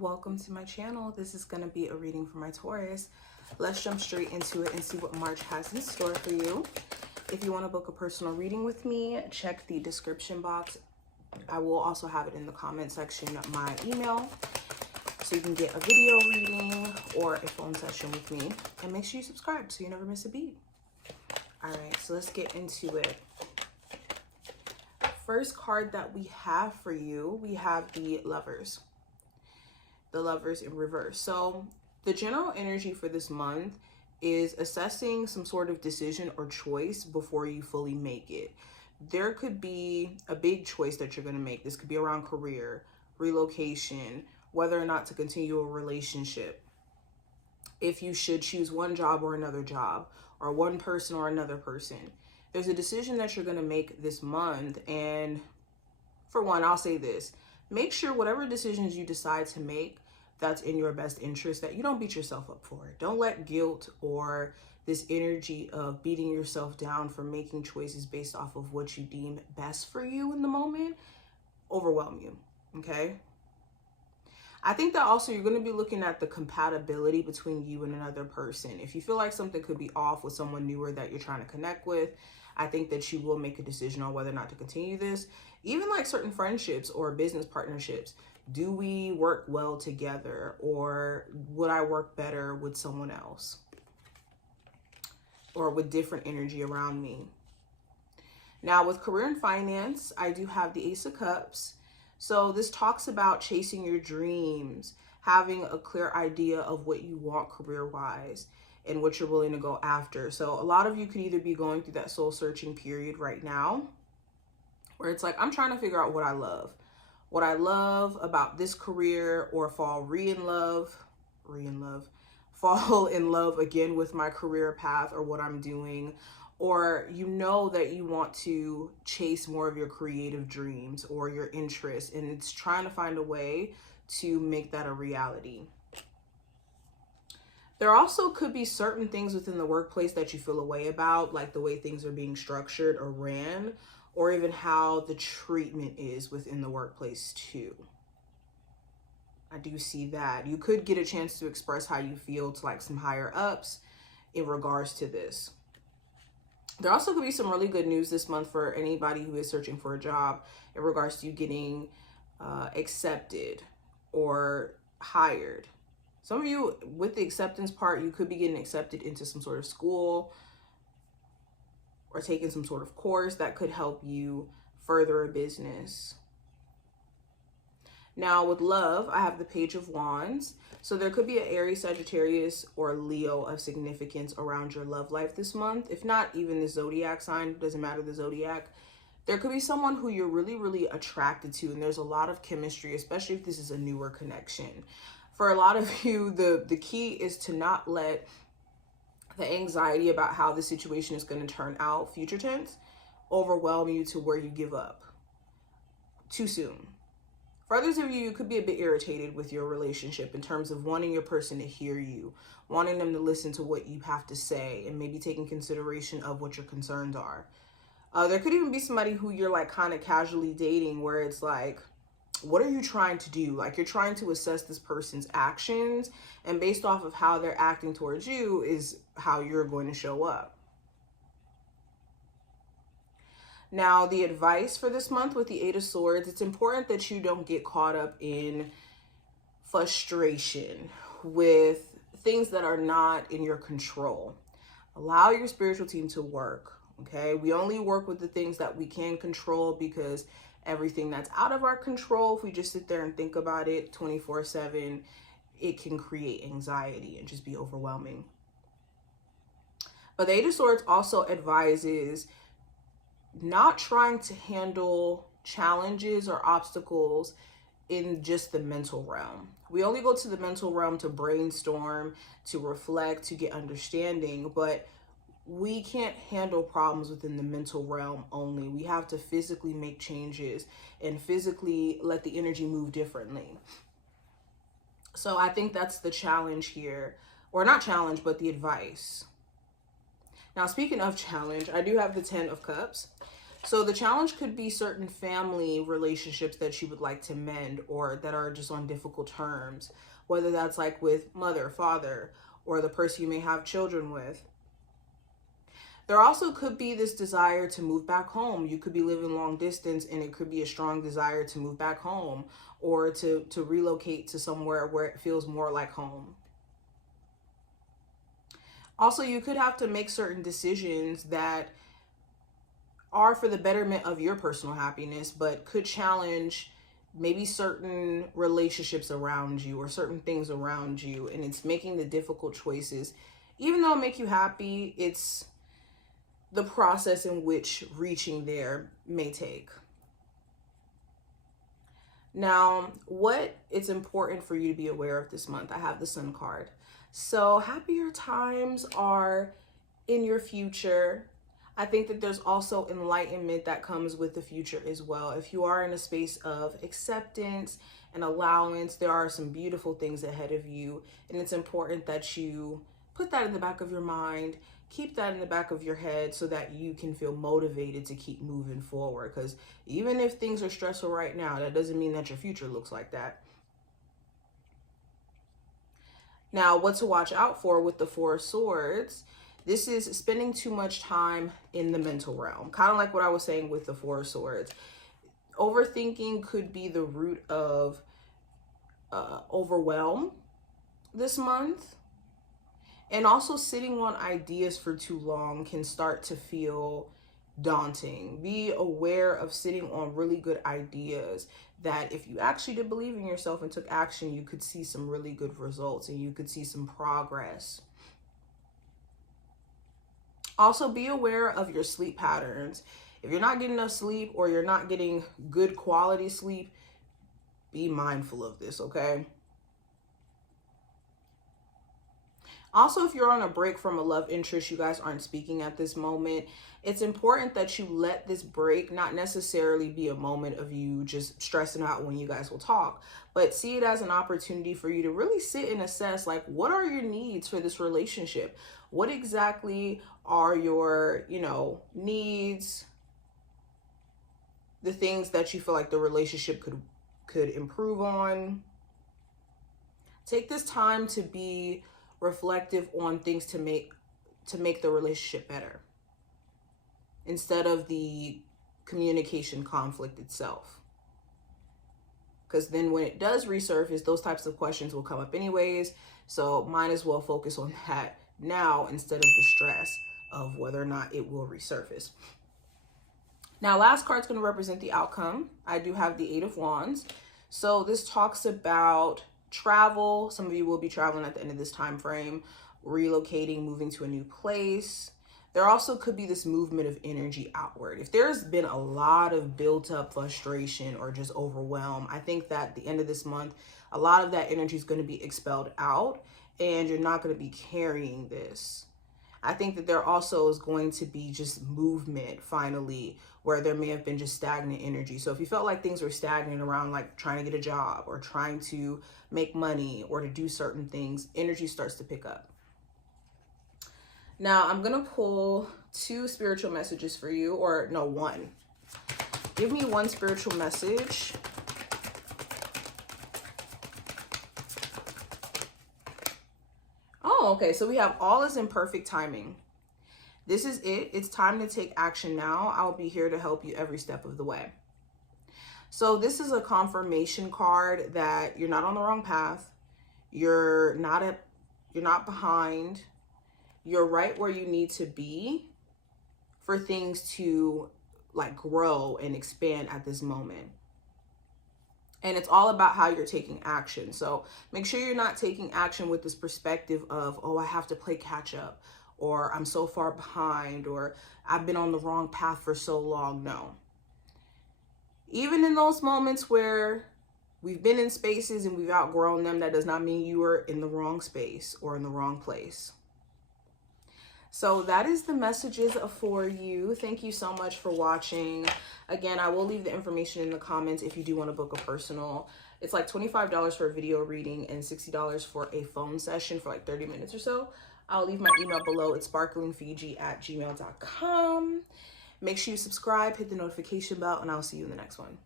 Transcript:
Welcome to my channel. This is going to be a reading for my Taurus. Let's jump straight into it and see what March has in store for you. If you want to book a personal reading with me, check the description box. I will also have it in the comment section, my email, so you can get a video reading or a phone session with me. And make sure you subscribe so you never miss a beat. All right, so let's get into it. First card that we have for you, we have the Lovers. The Lovers in reverse. So the general energy for this month is assessing some sort of decision or choice before you fully make it. There could be a big choice that you're going to make. This could be around career, relocation, whether or not to continue a relationship. If you should choose one job or another job, or one person or another person. There's a decision that you're going to make this month. And for one, I'll say this. Make sure whatever decisions you decide to make that's in your best interest, that you don't beat yourself up for it. Don't let guilt or this energy of beating yourself down for making choices based off of what you deem best for you in the moment overwhelm you, okay? I think that also you're going to be looking at the compatibility between you and another person. If you feel like something could be off with someone newer that you're trying to connect with, I think that you will make a decision on whether or not to continue this. Even like certain friendships or business partnerships. Do we work well together, or would I work better with someone else or with different energy around me? Now with career and finance, I do have the Ace of Cups. So this talks about chasing your dreams, having a clear idea of what you want career-wise and what you're willing to go after. So a lot of you could either be going through that soul searching period right now, where it's like, I'm trying to figure out what I love about this career, or fall in love again with my career path or what I'm doing. Or you know that you want to chase more of your creative dreams or your interests, and it's trying to find a way to make that a reality. There also could be certain things within the workplace that you feel a way about, like the way things are being structured or ran, or even how the treatment is within the workplace too. I do see that. You could get a chance to express how you feel to like some higher ups in regards to this. There also could be some really good news this month for anybody who is searching for a job in regards to you getting accepted or hired. Some of you, with the acceptance part, you could be getting accepted into some sort of school or taking some sort of course that could help you further a business. Now with love, I have the Page of Wands. So there could be an Aries, Sagittarius, or Leo of significance around your love life this month. If not even the zodiac sign, doesn't matter the zodiac. There could be someone who you're really, really attracted to, and there's a lot of chemistry, especially if this is a newer connection. For a lot of you, the key is to not let the anxiety about how the situation is going to turn out, future tense, overwhelm you to where you give up too soon. For others of you, you could be a bit irritated with your relationship in terms of wanting your person to hear you, wanting them to listen to what you have to say, and maybe taking consideration of what your concerns are. There could even be somebody who you're like kind of casually dating, where it's like, what are you trying to do? Like, you're trying to assess this person's actions, and based off of how they're acting towards you is how you're going to show up. Now, the advice for this month with the Eight of Swords, it's important that you don't get caught up in frustration with things that are not in your control. Allow your spiritual team to work, okay? We only work with the things that we can control, because everything that's out of our control, if we just sit there and think about it 24/7, it can create anxiety and just be overwhelming. But the Eight of Swords also advises not trying to handle challenges or obstacles in just the mental realm. We only go to the mental realm to brainstorm, to reflect, to get understanding, but we can't handle problems within the mental realm only. We have to physically make changes and physically let the energy move differently. So I think that's the challenge here, or not challenge, but the advice. Now, speaking of challenge, I do have the 10 of Cups. So the challenge could be certain family relationships that you would like to mend or that are just on difficult terms, whether that's like with mother, father, or the person you may have children with. There also could be this desire to move back home. You could be living long distance and it could be a strong desire to move back home or to relocate to somewhere where it feels more like home. Also, you could have to make certain decisions that are for the betterment of your personal happiness, but could challenge maybe certain relationships around you or certain things around you. And it's making the difficult choices. Even though it make you happy, it's the process in which reaching there may take. Now, what it's important for you to be aware of this month, I have the Sun card. So happier times are in your future. I think that there's also enlightenment that comes with the future as well. If you are in a space of acceptance and allowance, there are some beautiful things ahead of you. And it's important that you put that in the back of your mind, keep that in the back of your head so that you can feel motivated to keep moving forward. Because even if things are stressful right now, that doesn't mean that your future looks like that. Now, what to watch out for with the Four of Swords. This is spending too much time in the mental realm. Kind of like what I was saying with the Four of Swords. Overthinking could be the root of overwhelm this month. And also sitting on ideas for too long can start to feel daunting. Be aware of sitting on really good ideas that if you actually did believe in yourself and took action, you could see some really good results and you could see some progress. Also, be aware of your sleep patterns. If you're not getting enough sleep or you're not getting good quality sleep, be mindful of this, okay? Also, if you're on a break from a love interest, you guys aren't speaking at this moment, it's important that you let this break not necessarily be a moment of you just stressing out when you guys will talk, but see it as an opportunity for you to really sit and assess, like, what are your needs for this relationship? What exactly are your, needs, the things that you feel like the relationship could improve on? Take this time to be reflective on things to make the relationship better instead of the communication conflict itself. Because then when it does resurface, those types of questions will come up anyways. So might as well focus on that now instead of the stress of whether or not it will resurface. Now, last card's going to represent the outcome. I do have the Eight of Wands. So this talks about travel. Some of you will be traveling at the end of this time frame, relocating, moving to a new place. There also could be this movement of energy outward. If there's been a lot of built up frustration or just overwhelm, I think that at the end of this month, a lot of that energy is going to be expelled out and you're not going to be carrying this. I think that there also is going to be just movement finally, where there may have been just stagnant energy. So if you felt like things were stagnant around like trying to get a job or trying to make money or to do certain things, energy starts to pick up. Now I'm going to pull two spiritual messages for you, or no, one. Give me one spiritual message. Oh, okay. So we have all is in perfect timing. This is it. It's time to take action now. I'll be here to help you every step of the way. So this is a confirmation card that you're not on the wrong path. You're not behind. You're right where you need to be for things to like grow and expand at this moment. And it's all about how you're taking action. So make sure you're not taking action with this perspective of, oh, I have to play catch up, or I'm so far behind, or I've been on the wrong path for so long. No. Even in those moments where we've been in spaces and we've outgrown them, that does not mean you are in the wrong space or in the wrong place. So that is the messages for you. Thank you so much for watching. Again, I will leave the information in the comments if you do want to book a personal. It's like $25 for a video reading and $60 for a phone session for like 30 minutes or so. I'll leave my email below. It's sparklingfiji@gmail.com. Make sure you subscribe, hit the notification bell, and I'll see you in the next one.